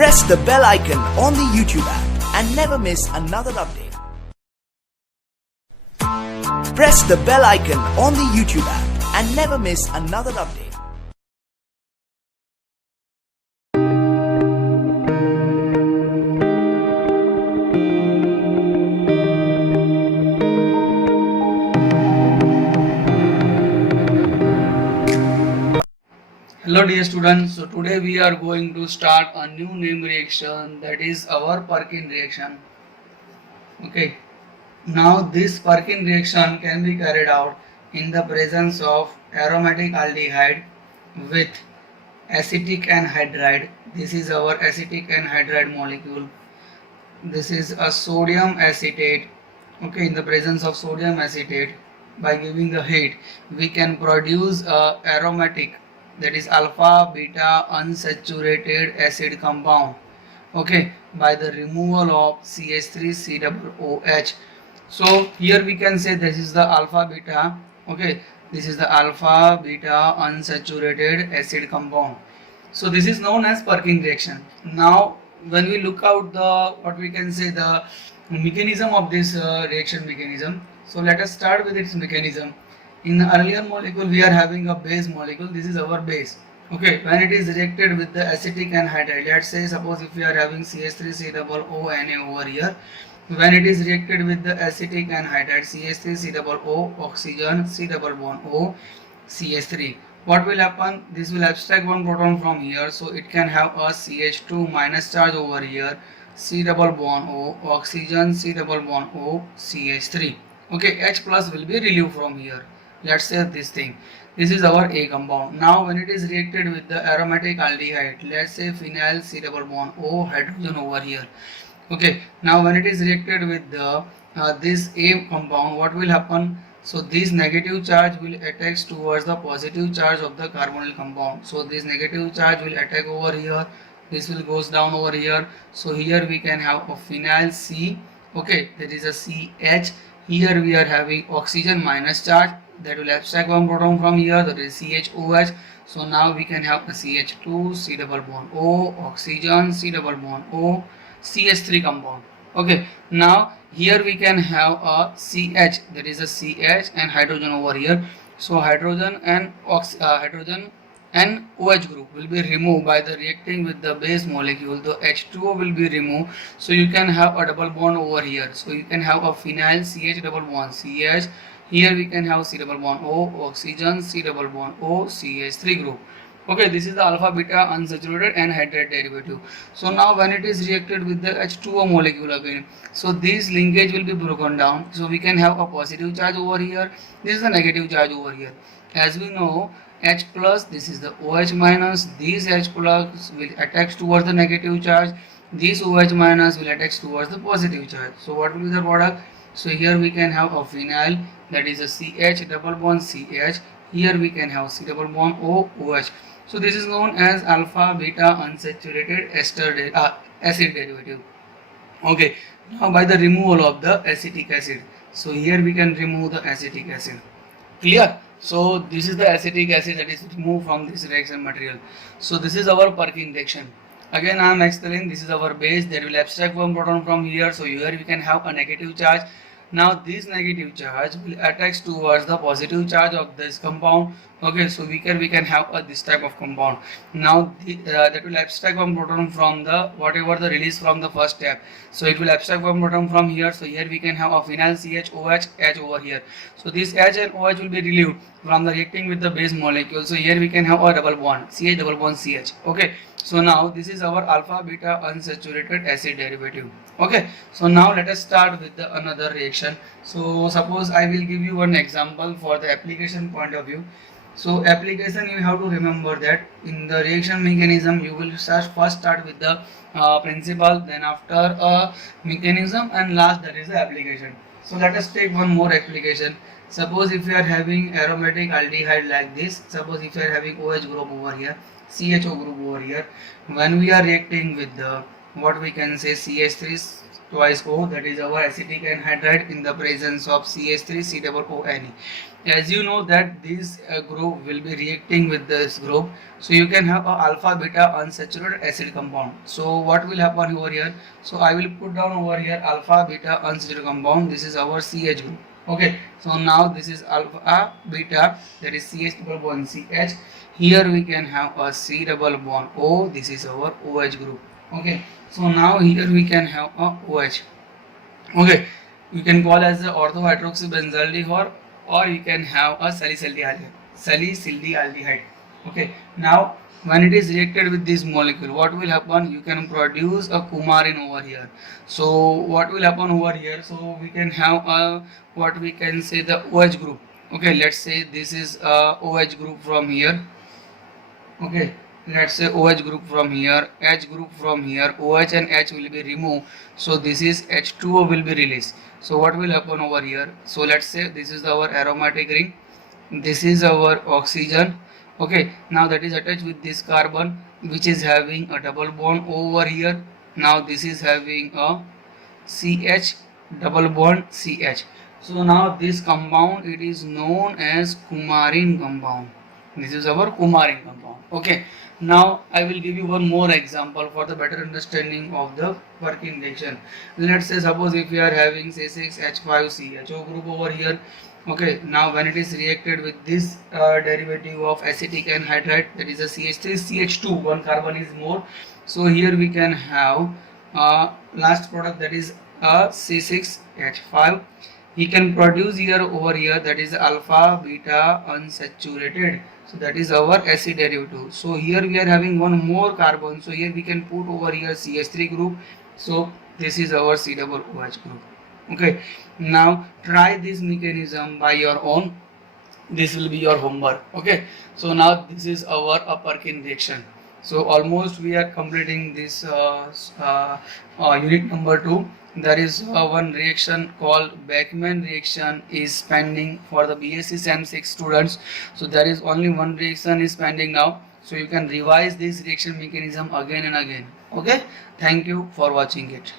Press the bell icon on the YouTube app and never miss another update. Press the bell icon on the YouTube app and never miss another update. Hello dear students, so today we are going to start a new name reaction, that is our Perkin reaction. Okay, now this Perkin reaction can be carried out in the presence of aromatic aldehyde with acetic anhydride. This is our acetic anhydride molecule. This is a sodium acetate. Okay, in the presence of sodium acetate, by giving the heat we can produce a aromatic, that is alpha beta unsaturated acid compound. Okay, by the removal of CH3COOH. So here we can say this is the alpha beta. Okay, this is the alpha beta unsaturated acid compound. So this is known as Perkin reaction. Now when we look out the, what we can say, the mechanism of this reaction mechanism, so let us start with its mechanism. In the earlier molecule we are having a base molecule. This is our base. Okay, when it is reacted with the acetic anhydride, let's say suppose if we are having CH3COONA over here, when it is reacted with the acetic anhydride CH3COO oxygen C double bond O CH3, what will happen? This will abstract one proton from here, so it can have a CH2 minus charge over here, C double bond O oxygen C double bond O CH3. Okay, H plus will be relieved from here. Let's say this thing. This is our A compound. Now when it is reacted with the aromatic aldehyde, let's say phenyl C double bond O hydrogen over here. Okay, now when it is reacted with the this A compound, what will happen? So this negative charge will attack towards the positive charge of the carbonyl compound. So this negative charge will attack over here. This will goes down over here. So here we can have a phenyl C. Okay, there is a CH. Here we are having oxygen minus charge, that will abstract one proton from here, that is CHOH. So now we can have a CH2 C double bond O oxygen C double bond O CH3 compound. Okay, now here we can have a CH, that is a CH and hydrogen over here. So hydrogen and hydrogen and OH group will be removed by the reacting with the base molecule. The H2O will be removed, so you can have a double bond over here. So you can have a phenyl CH double bond CH. Here we can have C double bond O oxygen C double bond O CH3 group. Okay, this is the alpha beta unsaturated anhydride derivative. So now when it is reacted with the H2O molecule again, so this linkage will be broken down. So we can have a positive charge over here. This is the negative charge over here. As we know, H plus, this is the OH minus. This H plus will attack towards the negative charge. This OH minus will attack towards the positive charge. So what will be the product? So here we can have a phenyl, that is a CH double bond CH. Here we can have C double bond OH. So this is known as alpha beta unsaturated acid derivative. Okay, now by the removal of the acetic acid, so here we can remove the acetic acid. Clear? So this is the acetic acid that is removed from this reaction material. So this is our Perkin reaction. Again I am explaining, this is our base, that will abstract one proton from here. So here we can have a negative charge. Now this negative charge will attack towards the positive charge of this compound. Okay, so we can have this type of compound. Now that will abstract one proton from the whatever the release from the first step. So it will abstract one proton from here. So here we can have a phenyl CHOH H over here. So this H and OH will be relieved from the reacting with the base molecule. So here we can have a double bond CH double bond CH. Okay, so now this is our alpha beta unsaturated acid derivative. Okay, so now let us start with the another reaction. So suppose I will give you one example for the application point of view. So application, you have to remember that in the reaction mechanism you will first start with the principle, then after a mechanism, and last that is the application. So let us take one more application. Suppose if you are having aromatic aldehyde like this, suppose if you are having OH group over here, CHO group over here, when we are reacting with the what we can say CH3 twice O, that is our acetic anhydride in the presence of CH3 COONE. As you know that this group will be reacting with this group, so you can have a alpha beta unsaturated acid compound. So what will happen over here? So I will put down over here alpha beta unsaturated compound. This is our CH group. Okay, so now this is alpha beta, that is CH double bond CH. Here we can have a C double bond O. This is our OH group. Okay, so now here we can have a OH. Okay, you can call as the orthohydroxybenzaldehyde, or you can have a salicylaldehyde. Okay, now when it is reacted with this molecule, what will happen? You can produce a coumarin over here. So what will happen over here? So we can have a, what we can say, the OH group. Okay, let's say this is a OH group from here. Okay, let's say OH group from here, H group from here, OH and H will be removed, so this is H2O will be released. So what will happen over here? So let's say this is our aromatic ring, this is our oxygen. Okay, now that is attached with this carbon which is having a double bond over here. Now this is having a CH double bond CH. So now this compound, it is known as coumarin compound. This is our coumarin compound. Okay, now I will give you one more example for the better understanding of the Perkin reaction. Let's say suppose if we are having say 6H5CHO group over here. Okay, now when it is reacted with this derivative of acetic anhydride, that is a CH3CH2, one carbon is more. So here we can have last product, that is a C6H5. He can produce here over here, that is alpha beta unsaturated. So that is our acid derivative. So here we are having one more carbon. So here we can put over here CH3 group. So this is our C double OH group. Okay. Now try this mechanism by your own. This will be your homework. Okay. So now this is our Perkin reaction. So almost we are completing this unit number 2. There is one reaction called Beckmann reaction is pending for the BSc Sem 6 students. So there is only one reaction is pending now. So you can revise this reaction mechanism again and again. Okay. Thank you for watching it.